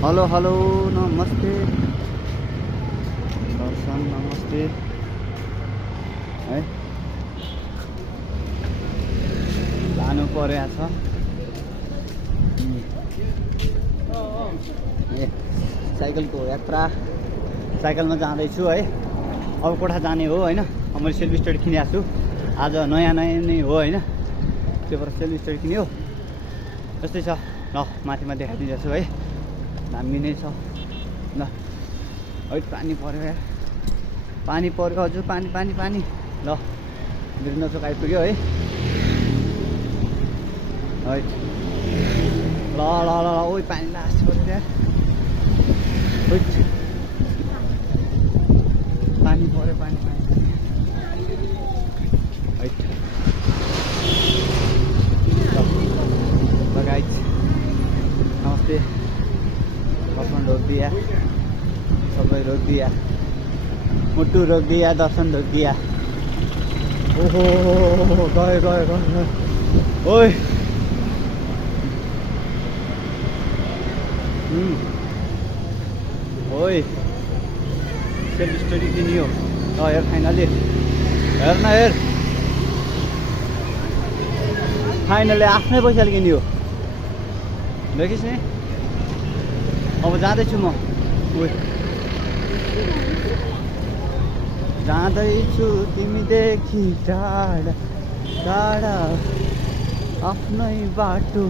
hello hello नमस्ते दर्शन नमस्ते है जानु परेको छ ए साइकलको यात्रा साइकलमा जाँदैछु है अब कोठा जाने हो होइन मैले सेल्फ स्टडी किनेको छु आज नयाँ नै हो होइन त्यो भएर सेल्फ स्टडी किन्यो यस्तै छ ल माथिमा देखाइदिँदैछु है दामी नै छ ल है पानी पर्यो यार पानी पर्यो हजुर पानी पानी पानी ल बिरुवा चोक आइपुग्यो है है ल ल ल ओइ पानी लास्ट पर्यो यार पानी पर्यो पानी पानी है ल गाइज नमस्ते दर्शन रोक दिया सबै रोक दिया मुटु रोक दिया दर्शन रोक दिया ओहो गयो गयो गयो ओइ ओइ सेल्फ स्टडी किनियो हेर फाइनली हेर न हेर फाइनली आफ्नै पैसाले किनियो देखिस् नि अब जाँदैछु म जाँदैछु तिमीदेखि टाढा टाढा आफ्नै बाटो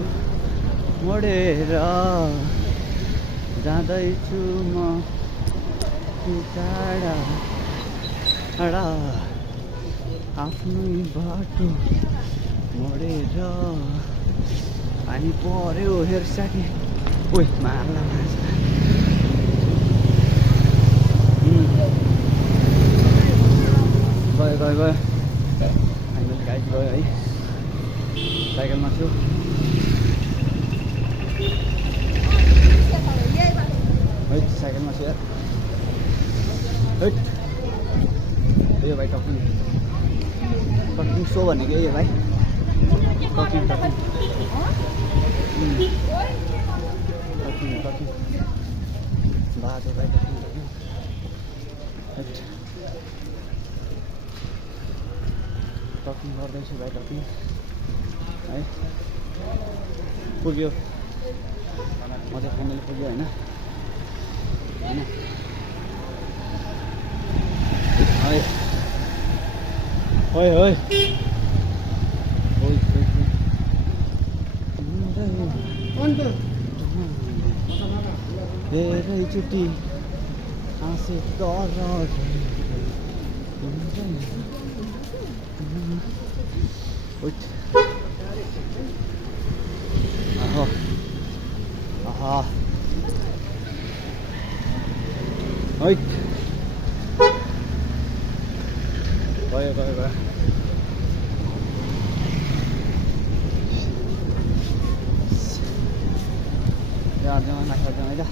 मोडेर जाँदैछु म टाढा टाढा आफ्नै बाटो मोडेर पानी पर्यो हेर साथी ओइ मार्ला गयो गयो गयो फाइनली गाइड गयो है साइकलमा छु है साइकलमा छु यार है यो भाइ टकिङ टकिङ सो भनेको यो भाइ टकिङ टकिङ टकिङ टकिङ बाटो भाइ टकिङ टकिङ टकिङ गर्दैछु भाइ टकिङ है पुग्यो मजा फाइनली पुग्यो होइन होइन ओइ धेरैचोटि हाँसे तर गयो गयो गयो जाउँ माथि जाउँ है त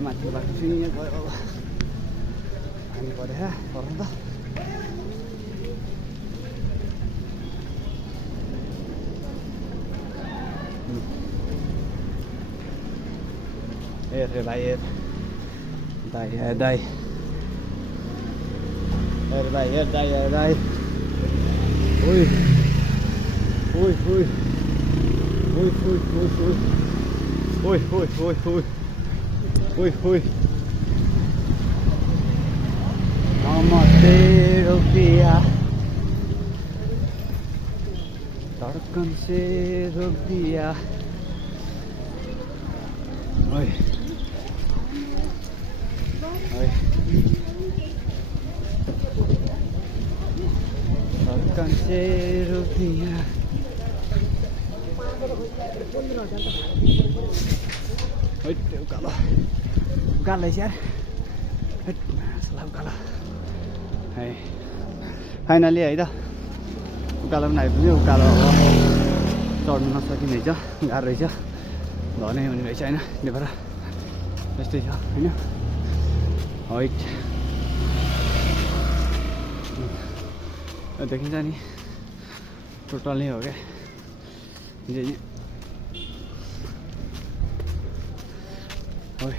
माथिको बाटो छुइँ गयो अब पानी पऱ्यो पर्नु त हेर रे भाइ हेर दाइ हेर दाइ हेर भाइ हेर दाइ हेर दाइ ओइ ओइ ओइ ओइ ओइ ओइ ओइ ओइ ओइ ओइ ओइ नमस्ते रुपिया धड़कन से रोक दिया ओए ओए धड़कन से रोक दिया उकालो उकालो यार उकालो है फाइनली है त उकालो पनि आइपुग्यो उकालो चढ्नु नसकिने रहेछ गाह्रो रहेछ धनै हुने रहेछ होइन त्यही भएर यस्तै छ होइन हाइट देखिन्छ नि टोटल नै हो क्या ओइ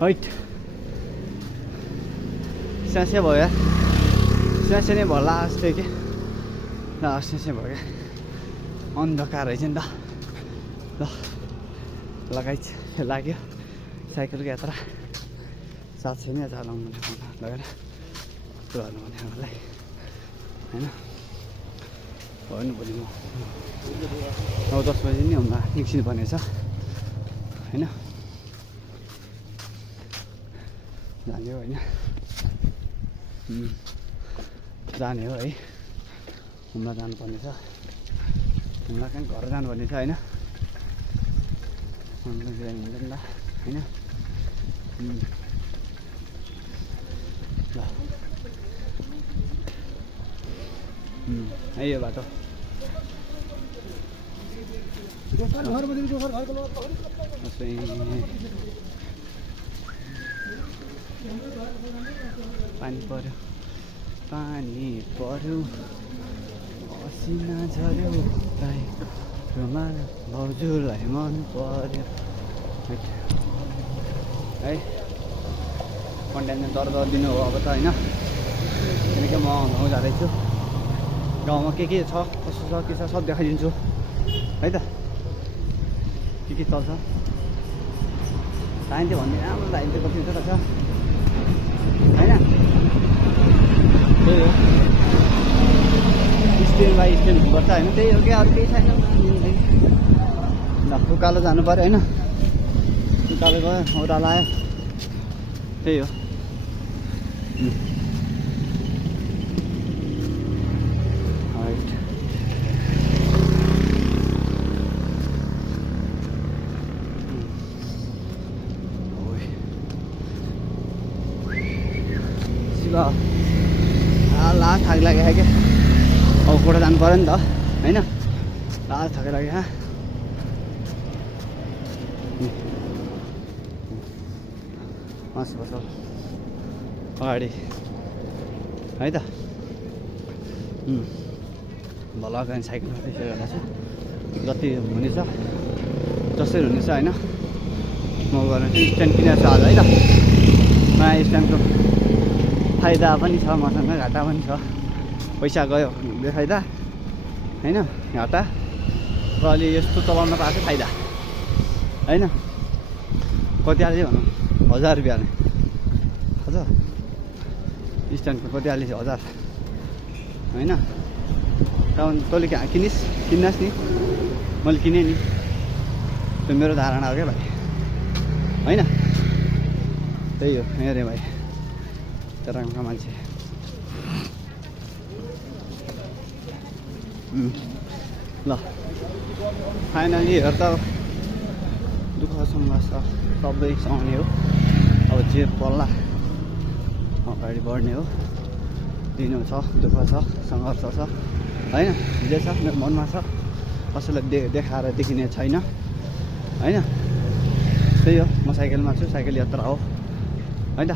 हैट स्यासे भयो यार स्यासे नै भयो लास्ट चाहिँ के स्यासे भयो क्या अन्धकार रहेछ नि त ल लगाइ लाग्यो साइकलको यात्रा साथ छैन चलाउनु लगेर चलाउनु भने मलाई होइन होइन भोलि म 9-10 बजी नै हुँदा निस्किनु पर्ने छ होइन जाने हो होइन जाने हो है घुम्न जानुपर्ने छ घुम्न कहाँ घर जानुपर्ने छ होइन हुन्छ नि त होइन ल यो बाटो पानी पर्यो असिना झऱ्यो गाई रुमाल भाउजूलाई मन पर्यो है कन्टेन्ट दर दिनु हो अब त होइन किनकि म गाउँ जाँदैछु गाउँमा के छ कसो छ के छ सब देखाइदिन्छु है त के चल्छ चाहिन्थ्यो भन्ने राम्रो चाहिन्थ्यो कति रहेछ होइन त्यही हो स्ट्यान्ड बाई स्ट्यान्ड हुनुपर्छ होइन त्यही हो क्या अरू केही छैन ल उकालो जानु पऱ्यो होइन उकालो गयो ओह्रालो आयो त्यही हो लास्ट थाक लाग्यो क्या अब कोठा जानु पऱ्यो नि त होइन लास्ट थाक लाग्यो बस अगाडि है त भल अगाडि साइकल त्यसो गर्दा चाहिँ जति हुनेछ जसरी हुनेछ होइन म गर्न चाहिँ स्ट्यान्ड किनेको छु आज है त नयाँ स्ट्यान्डको फाइदा पनि छ मसँग घाटा पनि छ पैसा गयो बेफाइदा होइन घाटा र अलि यस्तो चलाउन पाएको फाइदा होइन कति हाल्छ भनौँ 1000 रुपियाँले हजुर स्ट्यान्डको कति हाल्छ 1000 होइन तैँले किन्नास् नि मैले किनेँ नि त्यो मेरो धारणा हो क्या भाइ होइन त्यही हो हेरेँ भाइ तरङका मान्छे ल फाइनली हेर त दुःखसँग सबै सहने हो अब जे पर्ला अगाडि बढ्ने हो दिनु छ दुःख छ सङ्घर्ष छ होइन जे छ मेरो मनमा छ कसैलाई देखाएर देखिने छैन होइन त्यही हो म साइकलमा छु साइकल यात्रा हो है त